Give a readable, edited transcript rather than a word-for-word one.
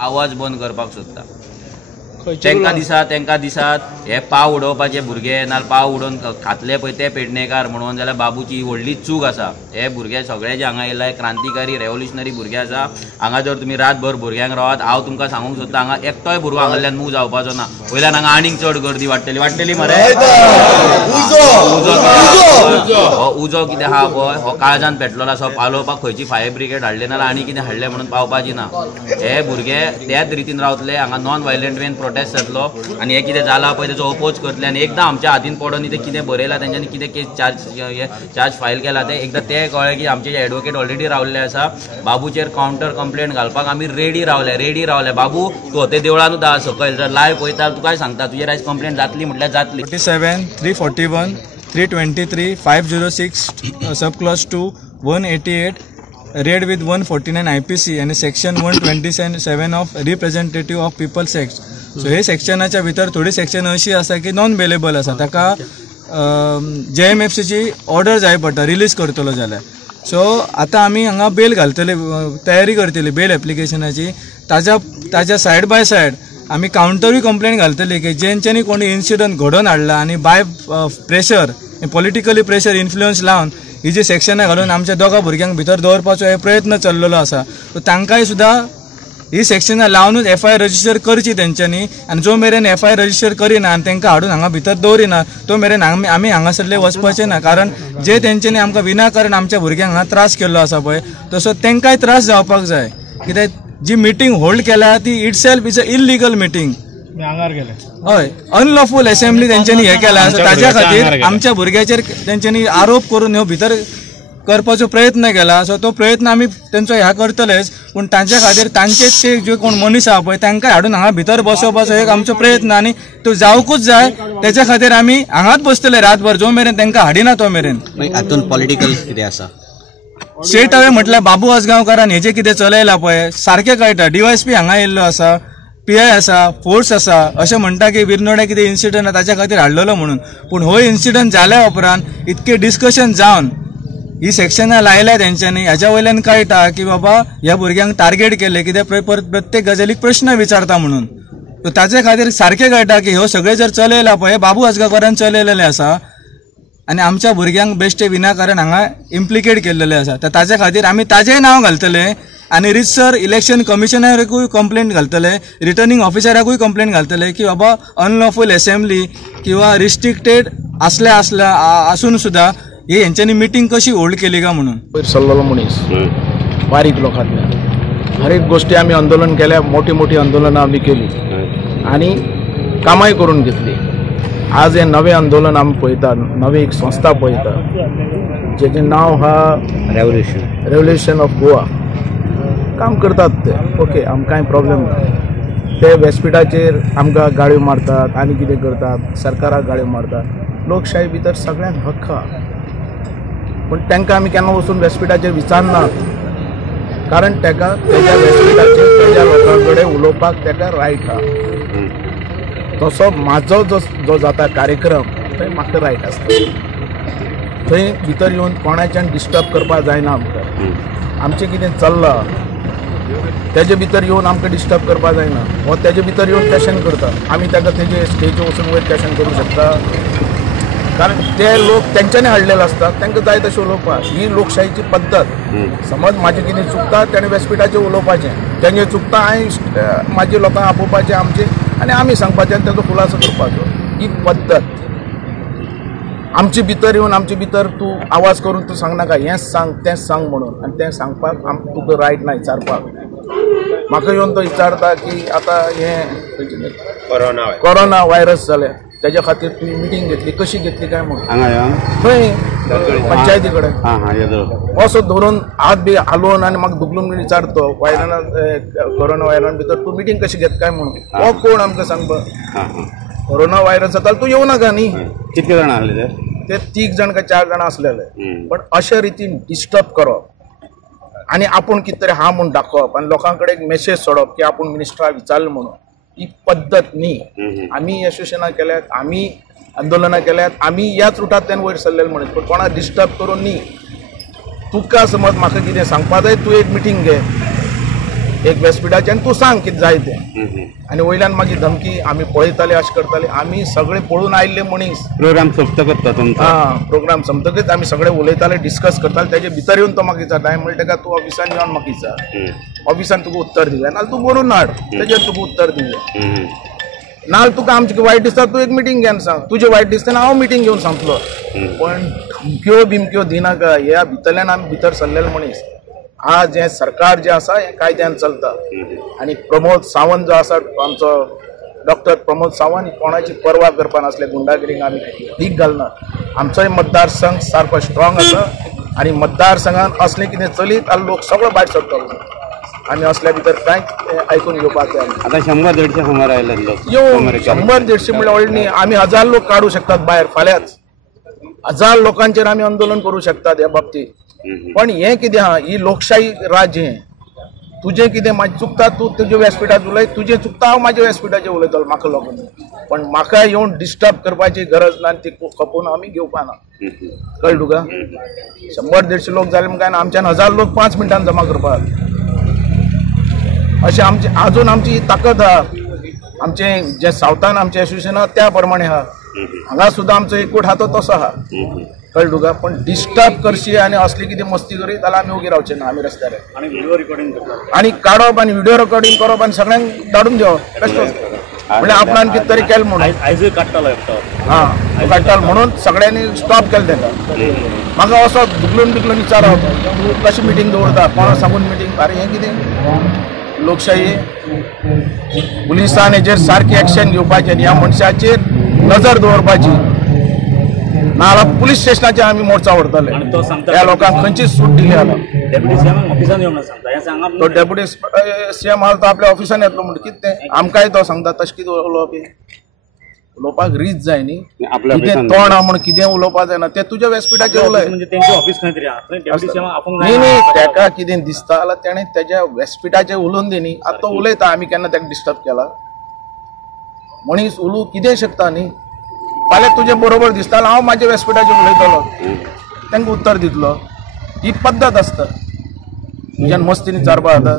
आवाज बंद करपाक सोदता। तेंका दिसात हे पाव उडोवपाचे भुरगे नाल्यार पाव उडोवन खातले पळय ते पेडणेकार म्हणून जाल्यार बाबूची व्हडली चूक आसा। हे भुरगे सगळे जे हांगा येयला क्रांतिकारी रेव्होल्युशनरी भुरगे आसा। हांगा जर तुमी रातभर भुरग्यांक रावात हांव तुमकां सांगूंक सोदता हांगा एकटोय भुरगो हांगाल्यान मूव जावपाचो ना। वयल्यान हांगा आनीक चड गर्दी वाडटली मरे। उजो कितें आहा पळय हो काळजान पेटलेलो आसा पालोवपाक खंयची फायर ब्रिगेड हाडले नाल्यार आनी कितें हाडले म्हणून पावपाची ना। हे भुरगे त्याच रितीन रावतले हांगा नॉन वायलंट वेन प्रोटेस्ट जातलो आनी हे कितें जाला पळय तेजो अपोज करतले आनी एकदां आमच्या हातीन पडोन ते कितें बरयलां तेंच्यांनी कितें केस चार्ज फायल केला ते एकदां ते कळ्ळें की आमचे एडवोकेट ऑलरेडी रावल्ले आसा। बाबूचेर कावंटर कंप्लेंट घालपाक आमी रेडी रावले। बाबू तूं ते देवळानूच आहा सकयल जर लायव्ह पळयता तूं काय सांगता तुजेर आयज कंप्लेंट जातली म्हटल्यार जातली। 47 341 323 506 sub clause 2 188 read with 149 IPC and section 127 of representative of people's acts. So हे सेक्शनाच्या भितर थोडी सेक्शन अशी आसा की नॉन बेलेबल आसा ताका JMFC ची ऑर्डर जाय पडटा रिलीज करतलो जाल्यार। सो आतां आमी हांगा बेल घालतले तयारी करतली बेल एप्लिकेशनाची। ताज्या सायड बाय सायड आमी काउंटरूय कंप्लेंट घालतली की जेंच्यांनी कोणी इन्सिडंट घडोवन हाडला आनी by pressure politically pressure influence लावन ही जी सेक्शनां घालून आमच्या दोगा भुरग्यांक भितर दवरपाचो हे प्रयत्न चल्लेलो आसा। सो तांकांय सुद्दां ही सेक्शनां लावनूच FIR रजिस्टर करची तेंच्यांनी आनी जो मेरेन FIR रजिस्टर करिना आनी तांकां हाडून हांगा भितर दवरिना तो मेरेन आमी हांगासरले वचपाचे ना। कारण जे तेंच्यांनी आमकां विनाकारण आमच्या भुरग्यांक हांगा त्रास केल्लो आसा पळय तसो तेंकांय त्रास जावपाक जाय। कित्याक जी मिटींग होल्ड केल्या ती itself is a illegal meeting. हय अनलॉफूल असेंब्ली तेंच्यांनी हे केला ताज्या खातीर आमच्या भुरग्याचेर तेंच्यांनी आरोप करून ह्यो भितर करपाचो प्रयत्न केला। सो तो प्रयत्न आमी तेंचो ह्या करतलेच पूण तांच्या खातीर तांचेच ते जे कोण मनीस आहा पळय तांकां हाडून हांगा भितर बसोवपाचो एक आमचो प्रयत्न आनी तो जावकूच जाय। तेच्या खातीर आमी हांगाच बसतले रातभर जो मेरेन तांकां हाडिना तो मेरेन। हातून पॉलिटिकल कितें आसा स्ट्रेट अवे म्हटल्यार बाबू आसगांवकारान हे जे कितें चलयलां पळय सारकें कळटा। DYSP हांगा येयल्लो आसा PI आसा फोर्स आसा अशें म्हणटा की बिरनोडे कितें इन्सिडंट ताच्या खातीर हाडलेलो म्हणून पूण हो इन्सिडंट जाल्या उपरांत इतके डिस्कशन जावन ही सेक्शनां लायल्या तेंच्यांनी हाच्या वयल्यान कळटा की बाबा ह्या भुरग्यांक टार्गेट केले कितें प्रत्येक गजालीक प्रश्न विचारता म्हणून। सो ताचे खातीर सारकें कळटा की ह्यो सगळे जर चलयला पळय बाबू आसगांवकारान चलयलेले आसा आनी आमच्या भुरग्यांक बेश्टे विनाकारण हांगा इम्प्लिकेट केल्लेले आसा। तर ताचे खातीर आमी ताजेंय नांव घालतले आनी रितसर इलेक्शन कमिशनराकूय कंप्लेंट घालतले रिटर्निंग ऑफिसराकूय कंप्लेंट घालतले की बाबा अनलॉफूल असेंब्ली किंवा रिस्ट्रिक्टेड आसून सुद्दां ही हेंच्यांनी मिटींग कशी होल्ड केली का म्हणून। सल्लोलो मनीस बारीक लोकांतल्यान हर एक गोष्टी आमी आंदोलन केल्या मोठी आंदोलनां आमी केली आनी कामाय करून घेतली। आज हे नवे आंदोलन आमी पळयता नवी एक संस्था पळयता जेचें नांव हा रेव्होल्युशन ऑफ गोवा। काम करतात ते ओके आमकां कांय प्रॉब्लेम ना। ते व्यासपीठाचेर आमकां गाळयो मारतात आनी कितें करतात सरकाराक गाळयो मारतात। लोकशाही भितर सगळ्यांक हक्क आहा पूण तांकां आमी केन्ना वचून व्यासपीठाचेर विचारना कारण ताका तेज्या व्यासपीठाचेर तेज्या लोकां कडेन उलोवपाक ताका रायट आहा। तसो म्हाजो जो जाता कार्यक्रम थंय म्हाका रायट आसता। थंय भितर येवन कोणाच्यान डिस्टर्ब करपाक जायना आमकां। आमचें कितें चल्लां तेजे भितर येवन आमकां डिस्टर्ब करपाक जायना। हो तेजे भितर येवन क्वेश्चन करता आमी ताका तेजे स्टेजीर वचून वयर क्वेश्चन करूंक शकता कारण ते लोक तेंच्यांनी हाडलेले आसतात तांकां जाय तशें उलोवपाक। ही लोकशाहीची पद्दत। समज म्हाजें कितें चुकता तेणें व्यासपीठाचेर उलोवपाचें तेंचें चुकता हांवें म्हाज्या लोकांक आपोवपाचें आमचें आनी आमी सांगपाचें आनी तेजो खुलासो करपाचो। ही पद्दत आमचे भितर येवन आमचे भितर तूं आवाज करून तूं सांगनाका हेंच सांग तेंच सांग म्हणून आनी तें सांगपाक तुका रायट ना विचारपाक। म्हाका येवन तो विचारता की आतां हें कोरोना वायरस जालें तेज्या खातीर तुवें मिटींग घेतली कशी घेतली काय म्हणून थंय पंचायती कडेन असो धरून हात बी हालोवन आनी म्हाका दुखलून विचारतो कोरोना वायरसान भितर तूं मिटींग कशी घेत काय म्हणून। हो कोण आमकां सांगपाक कोरोना वायरस जाता तूं येवं नाका न्ही। कितले जाण आसले ते 3 जाण काय 4 जाण आसलेले पण अशे रितीन डिस्टर्ब करप आनी आपूण कितें तरी हा म्हणून दाखोवप आनी लोकां कडेन एक मेसेज सोडप की आपूण मिनिस्टराक विचारलें म्हणून ही पद्दत न्ही। आमी एसोसिएशनां केल्यात आमी आंदोलनां केल्यात आमी ह्याच रुटांतल्यान वयर सरलेले मनीस पूण कोणाक डिस्टर्ब करून न्ही। तुका समज म्हाका कितें सांगपा जाय तूं एक मिटींग घे एक व्यासपीठाचेर आनी तूं सांग कितें जाय तें आनी वयल्यान मागीर धमकी आमी पळयताले अशें करताले आमी सगळे पळून आयिल्ले मनीस प्रोग्राम सोंपतकच तो तुमचा प्रोग्राम सोंपतकीच आमी सगळे उलयताले डिस्कस करताले तेजे भितर येवन तो म्हाका विचारता हांवें म्हणलें ताका तूं ऑफिसान येवन म्हाका विचार ऑफिसान तुका उत्तर दिवया नाल्यार तूं बरोवन हाड तेजेर तुका उत्तर दिवया नाल्यार तुका आमचें वायट दिसता तूं एक मिटींग घेवन सांग तुजें वायट दिसता हांव मिटींग घेवन सांगतलो पण धमक्यो बिमक्यो दिनाका ह्या भितरल्यान आमी भितर सरलेले मनीस आज हें सरकार जें आसा हें कायद्यान चलता आनी प्रमोद सावंत जो आसा आमचो डॉक्टर प्रमोद सावंत कोणाची पर्वा करपा नासले गुंडागिरीक आमी भीक घालना आमचोय मतदारसंघ सारको स्ट्रॉंग आसा आनी मतदारसंघात असलें कितें चलीत जाल्यार लोक सगळो भायर सरतलो आमी असल्या भितर कांयच आयकून घेवपाक जाय आता 100-150 सुमार आयले लोक येवन 100-150 म्हणल्यार व्हडली न्ही आमी 1000 लोक काडू शकतात भायर फाल्यांच 1000 लोकांचेर आमी आंदोलन करूं शकतात ह्या बाबतींत पण हें कितें आहा ही लोकशाही राज्य हें तुजें कितें म्हाजें चुकता तूं तुज्या व्यासपीठार उलय तुजें चुकता हांव म्हाज्या व्यासपीठाचेर उलयतलो म्हाका लागून पण म्हाका येवन डिस्टर्ब करपाची गरज ना ती खपोवन आमी घेवपा ना कळ्ळें तुका 100-150 लोक जाले म्हणून आमच्यान 1000 लोक 5 मिनटान जमा करपाक अशें आमची आजून आमची ताकद आहा आमचें जें सावथान आमचें एसोसिएशन आहा त्या प्रमाणे आहा हांगा सुद्दां आमचो एकूट आहा तो तसो आहा कळ्ळें तुका पण डिस्टर्ब करशी आनी असली कितें मस्ती करी जाल्यार आमी उगी रावचे ना आमी रस्त्यार आनी काडप आनी व्हिडिओ रेकॉर्डिंग करप आनी सगळ्यांक धाडून दिवप बेश्टो म्हणजे आपणान कितें तरी केलें म्हणून काडटालो म्हणून सगळ्यांनी स्टॉप केलें तेका म्हाका असो दुखलून विचारप कशी मिटींग दवरता कोणा सांगून मिटींग अरे हें कितें लोकशाही पुलिसान हेजेर सारकी एक्शन घेवपाचें ह्या मनशाचेर नजर दवरपाची नाल्यार पुलीस स्टेशनाचेर आमी मोर्चा व्हरतले ह्या लोकांक खंयचीच सूट दिली जाल्यार तो डेप्युटी सीएम आहा तो आपल्या ऑफिसान येतलो म्हणटा कितें तें आमकांय तो सांगता तशें कितें उलोवप उलोवपाक रीत जाय न्ही कितें तोंड आहा म्हणून कितें उलोवपाक जायना तें तुज्या व्यासपीठाचेर उलय न्ही तेका कितें दिसता जाल्यार तेणें तेज्या व्यासपीठाचेर उलोवन दी न्ही आतां तो उलयता आमी केन्ना तेका डिस्टर्ब केला मनीस उलोवं कितें शकता न्ही फाल्यां तुजे बरोबर दिसता जाल्यार हांव म्हाज्या व्यासपीठाचेर उलयतलो तांकां उत्तर दितलो ही पद्दत आसता तुज्यान मस्तीन विचारपा जाता